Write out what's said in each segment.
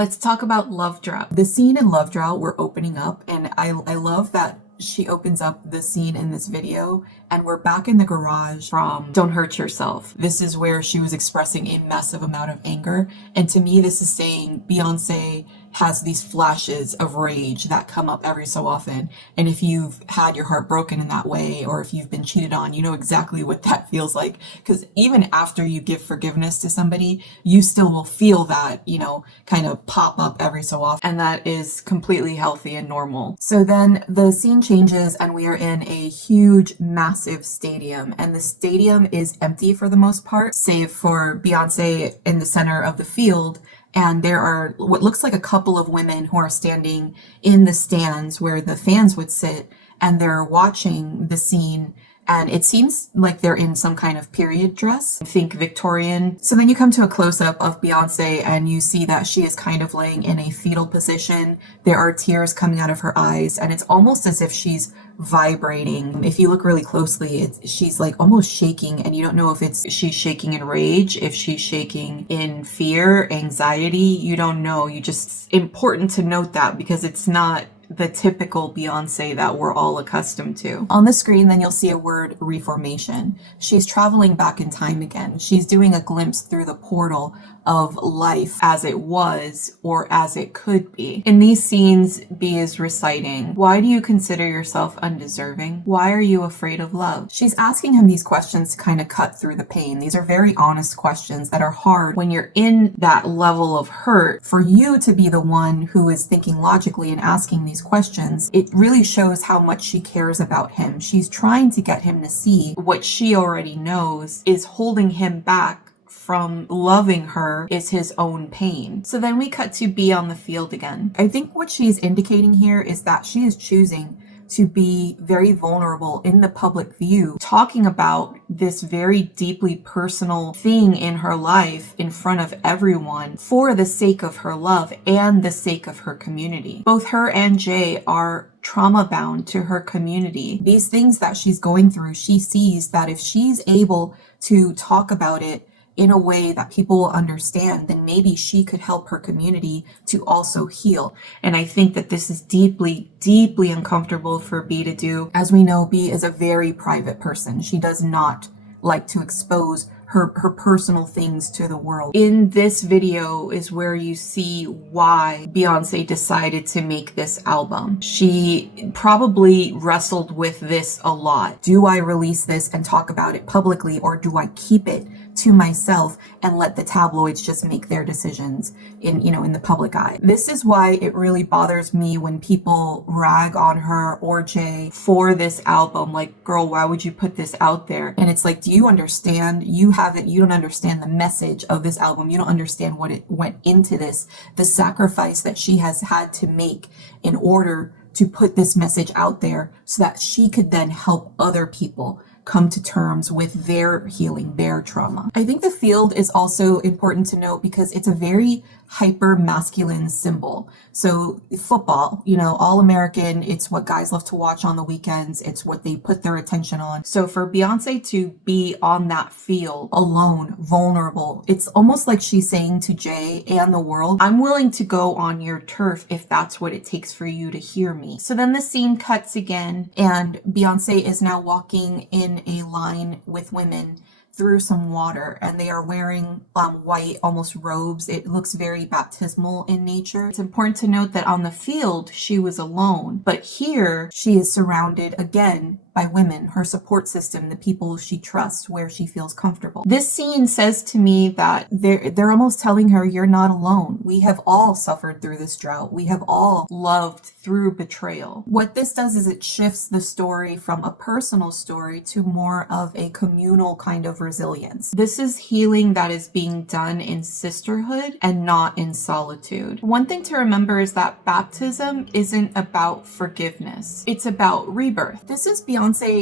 Let's talk about Love Drought. The scene in Love Drought, we're opening up, and I love that she opens up the scene in this video, and we're back in the garage from Don't Hurt Yourself. This is where she was expressing a massive amount of anger, and to me this is saying Beyonce has these flashes of rage that come up every so often, and if you've had your heart broken in that way, or if you've been cheated on, you know exactly what that feels like, because even after you give forgiveness to somebody, you still will feel that, you know, kind of pop up every so often, and that is completely healthy and normal. So then the scene changes and we are in a huge, massive stadium, and the stadium is empty for the most part, save for Beyonce in the center of the field. And there are what looks like a couple of women who are standing in the stands where the fans would sit, and they're watching the scene. And it seems like they're in some kind of period dress. Think Victorian. So then you come to a close-up of Beyonce and you see that she is kind of laying in a fetal position. There are tears coming out of her eyes, and it's almost as if she's vibrating. If you look really closely, she's like almost shaking, and you don't know if she's shaking in rage, if she's shaking in fear, anxiety. You don't know. It's important to note that because it's not the typical Beyonce that we're all accustomed to. On the screen, then you'll see a word, reformation. She's traveling back in time again. She's doing a glimpse through the portal of life as it was or as it could be. In these scenes, B is reciting, "Why do you consider yourself undeserving? Why are you afraid of love?" She's asking him these questions to kind of cut through the pain. These are very honest questions that are hard when you're in that level of hurt. For you to be the one who is thinking logically and asking these questions, it really shows how much she cares about him. She's trying to get him to see what she already knows is holding him back from loving her is his own pain. So then we cut to B on the field again. I think what she's indicating here is that she is choosing to be very vulnerable in the public view, talking about this very deeply personal thing in her life in front of everyone for the sake of her love and the sake of her community. Both her and Jay are trauma bound to her community. These things that she's going through, she sees that if she's able to talk about it in a way that people will understand, then maybe she could help her community to also heal. And I think that this is deeply, deeply uncomfortable for B to do. As we know, B is a very private person. She does not like to expose her personal things to the world. In this video is where you see why Beyonce decided to make this album. She probably wrestled with this a lot. Do I release this and talk about it publicly, or do I keep it to myself and let the tabloids just make their decisions in the public eye? This is why it really bothers me when people rag on her or Jay for this album. Like, girl, why would you put this out there? And it's like, do you understand? You don't understand the message of this album. You don't understand what it went into this, the sacrifice that she has had to make in order to put this message out there so that she could then help other people come to terms with their healing, their trauma. I think the field is also important to note because it's a very hyper masculine symbol. So football, all American, it's what guys love to watch on the weekends. It's what they put their attention on. So for Beyonce to be on that field alone, vulnerable, it's almost like she's saying to Jay and the world, I'm willing to go on your turf if that's what it takes for you to hear me. So then the scene cuts again, and Beyonce is now walking in a line with women through some water, and they are wearing white, almost robes. It looks very baptismal in nature. It's important to note that on the field, she was alone, but here she is surrounded again by women, her support system, the people she trusts, where she feels comfortable. This scene says to me that they're almost telling her, you're not alone. We have all suffered through this drought. We have all loved through betrayal. What this does is it shifts the story from a personal story to more of a communal kind of resilience. This is healing that is being done in sisterhood and not in solitude. One thing to remember is that baptism isn't about forgiveness. It's about rebirth. This is Beyonce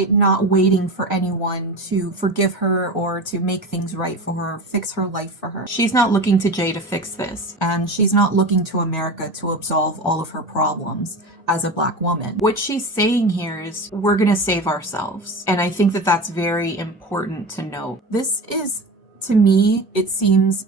not waiting for anyone to forgive her or to make things right for her, fix her life for her. She's not looking to Jay to fix this, and she's not looking to America to absolve all of her problems as a Black woman. What she's saying here is, we're gonna save ourselves. And I think that that's very important to note. This is, to me, it seems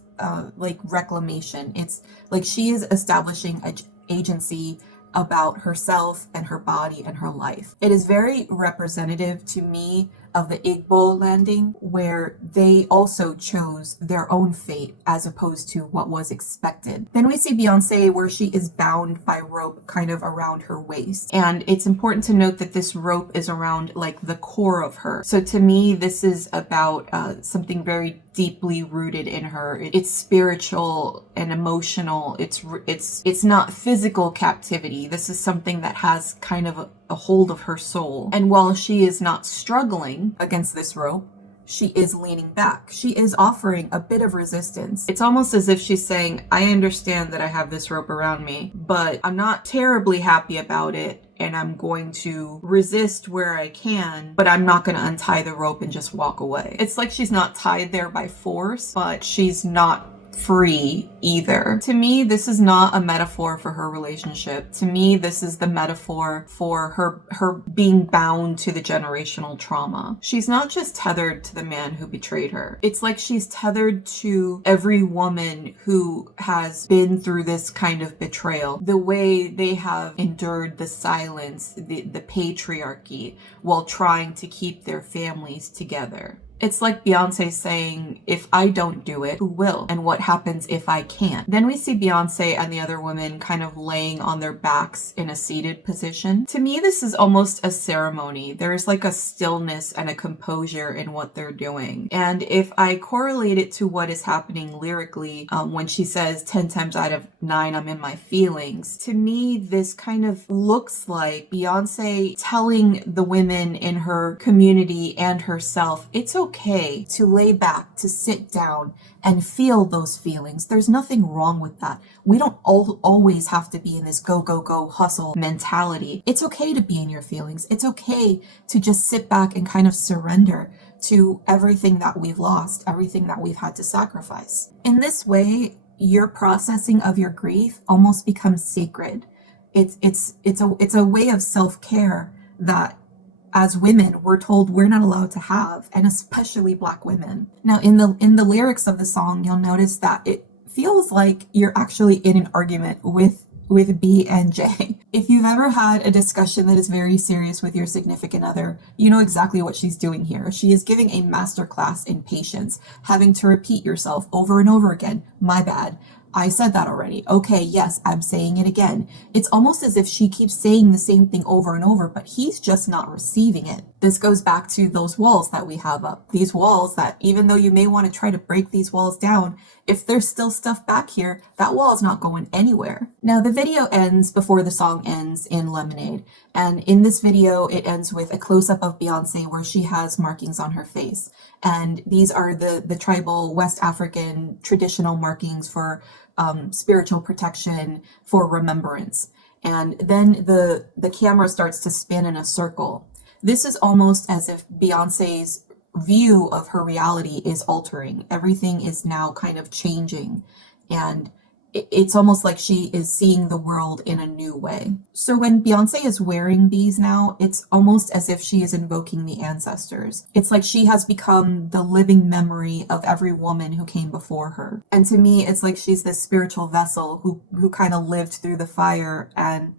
like reclamation. It's like she is establishing a agency about herself and her body and her life. It is very representative to me of the Igbo landing, where they also chose their own fate as opposed to what was expected. Then we see Beyonce where she is bound by rope kind of around her waist. And it's important to note that this rope is around like the core of her. So to me, this is about something very deeply rooted in her. It's spiritual and emotional. It's not physical captivity. This is something that has kind of a hold of her soul. And while she is not struggling against this rope, she is leaning back. She is offering a bit of resistance. It's almost as if she's saying, I understand that I have this rope around me, but I'm not terribly happy about it. And I'm going to resist where I can, but I'm not going to untie the rope and just walk away. It's like she's not tied there by force, but she's not free either. To me, this is not a metaphor for her relationship. To me, this is the metaphor for her being bound to the generational trauma. She's not just tethered to the man who betrayed her. It's like she's tethered to every woman who has been through this kind of betrayal. The way they have endured the silence, the patriarchy, while trying to keep their families together. It's like Beyonce saying, if I don't do it, who will? And what happens if I can't? Then we see Beyonce and the other women kind of laying on their backs in a seated position. To me, this is almost a ceremony. There's like a stillness and a composure in what they're doing. And if I correlate it to what is happening lyrically, when she says 10 times out of 9, I'm in my feelings, to me, this kind of looks like Beyonce telling the women in her community and herself, it's okay to lay back, to sit down and feel those feelings. There's nothing wrong with that. We don't always have to be in this go, go, go hustle mentality. It's okay to be in your feelings. It's okay to just sit back and kind of surrender to everything that we've lost, everything that we've had to sacrifice. In this way, your processing of your grief almost becomes sacred. It's a way of self-care that as women, we're told we're not allowed to have, and especially Black women. Now, in the lyrics of the song, you'll notice that it feels like you're actually in an argument with B and J. If you've ever had a discussion that is very serious with your significant other, you know exactly what she's doing here. She is giving a masterclass in patience, having to repeat yourself over and over again. My bad. I said that already. Okay, yes, I'm saying it again. It's almost as if she keeps saying the same thing over and over, but he's just not receiving it. This goes back to those walls that we have up. These walls that, even though you may want to try to break these walls down, if there's still stuff back here, that wall is not going anywhere. Now, the video ends before the song ends in Lemonade. And in this video, it ends with a close-up of Beyonce where she has markings on her face. And these are the tribal West African traditional markings for spiritual protection, for remembrance. And then the camera starts to spin in a circle. This is almost as if Beyonce's view of her reality is altering. Everything is now kind of changing. And it's almost like she is seeing the world in a new way. So when Beyonce is wearing these now, it's almost as if she is invoking the ancestors. It's like she has become the living memory of every woman who came before her. And to me, it's like she's this spiritual vessel who kind of lived through the fire and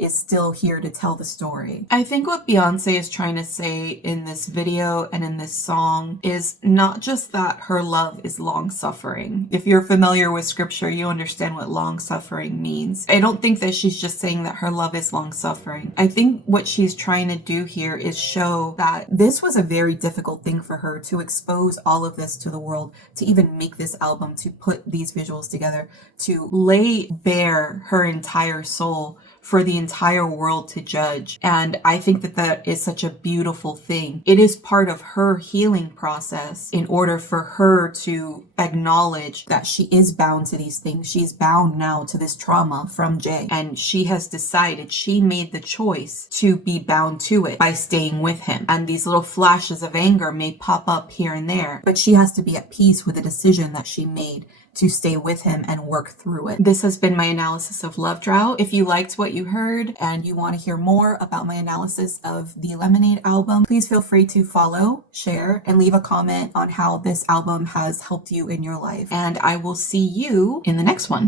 is still here to tell the story. I think what Beyonce is trying to say in this video and in this song is not just that her love is long-suffering. If you're familiar with scripture, you understand what long-suffering means. I don't think that she's just saying that her love is long-suffering. I think what she's trying to do here is show that this was a very difficult thing for her to expose all of this to the world, to even make this album, to put these visuals together, to lay bare her entire soul for the entire world to judge. And I think that that is such a beautiful thing. It is part of her healing process in order for her to acknowledge that she is bound to these things. She's bound now to this trauma from Jay. And she has decided, she made the choice to be bound to it by staying with him. And these little flashes of anger may pop up here and there, but she has to be at peace with the decision that she made. to stay with him and work through it. This has been my analysis of Love Drought. If you liked what you heard and you want to hear more about my analysis of the Lemonade album, please feel free to follow, share, and leave a comment on how this album has helped you in your life. And I will see you in the next one.